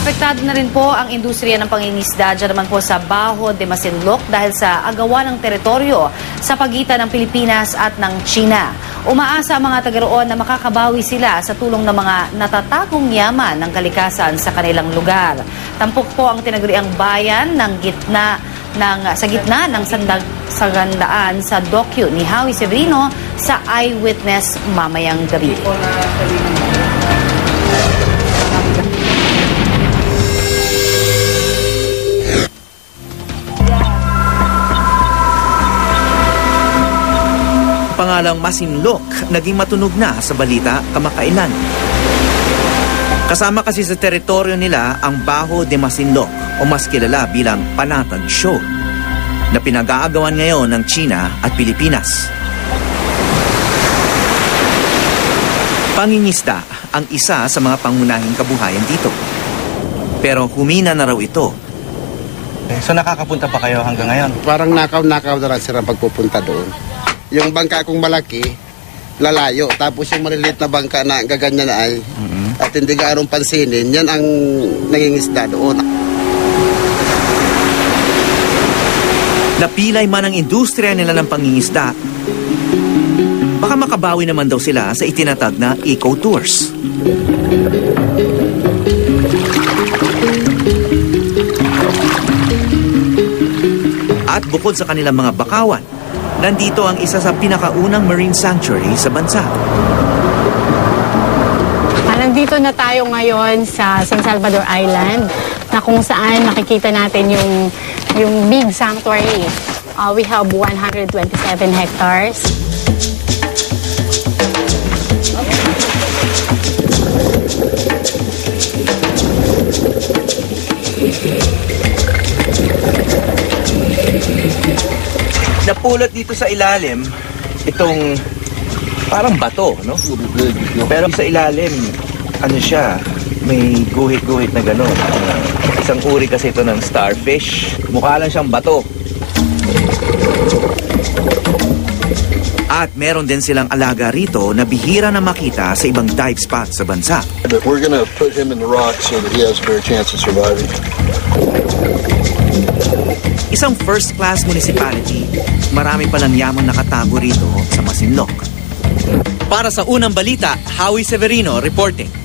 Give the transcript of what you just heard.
Apektado na rin po ang industriya ng pangingisda dyan naman po sa Bajo de Masinloc dahil sa agawan ng teritoryo sa pagitan ng Pilipinas at ng China. Umaasa ang mga taga roon na makakabawi sila sa tulong ng mga natatagong yaman ng kalikasan sa kanilang lugar. Tampok po ang tinaguriang bayan sa gitna ng sagandaan sa dokyo ni Howie Severino sa Eyewitness mamayang gabi. Pangalang Masinloc naging matunog na sa balita kamakailan. Kasama kasi sa teritoryo nila ang Bajo de Masinloc o mas kilala bilang Panatag Shoal na pinag-aagawan ngayon ng China at Pilipinas. Pangingisda ang isa sa mga pangunahing kabuhayan dito. Pero humina na raw ito. So nakakapunta pa kayo hanggang ngayon? Parang nakaw-nakaw na lang sila pagpupunta doon. Yung bangka kong malaki, lalayo. Tapos yung maliliit na bangka na gaganyan na ay, at hindi gaarong pansinin, yan ang nangingisda doon. Napilay man ang industriya nila ng pangingisda, baka makabawi naman daw sila sa itinatag na eco-tours. At bukod sa kanilang mga bakawan, nandito ang isa sa pinakaunang marine sanctuary sa bansa. Nandito na tayo ngayon sa San Salvador Island na kung saan makikita natin yung big sanctuary. We have 127 hectares. Napulot dito sa ilalim itong parang bato, no? Pero sa ilalim, ano siya, may guhit-guhit na gano'n. Isang uri kasi ito ng starfish. Mukha lang siyang bato. At meron din silang alaga rito na bihira na makita sa ibang dive spot sa bansa. But we're gonna put him in the rocks so that he has a better chance of surviving. Isang first-class municipality, marami palang yamang nakatago rito sa Masinloc. Para sa Unang Balita, Howie Severino reporting.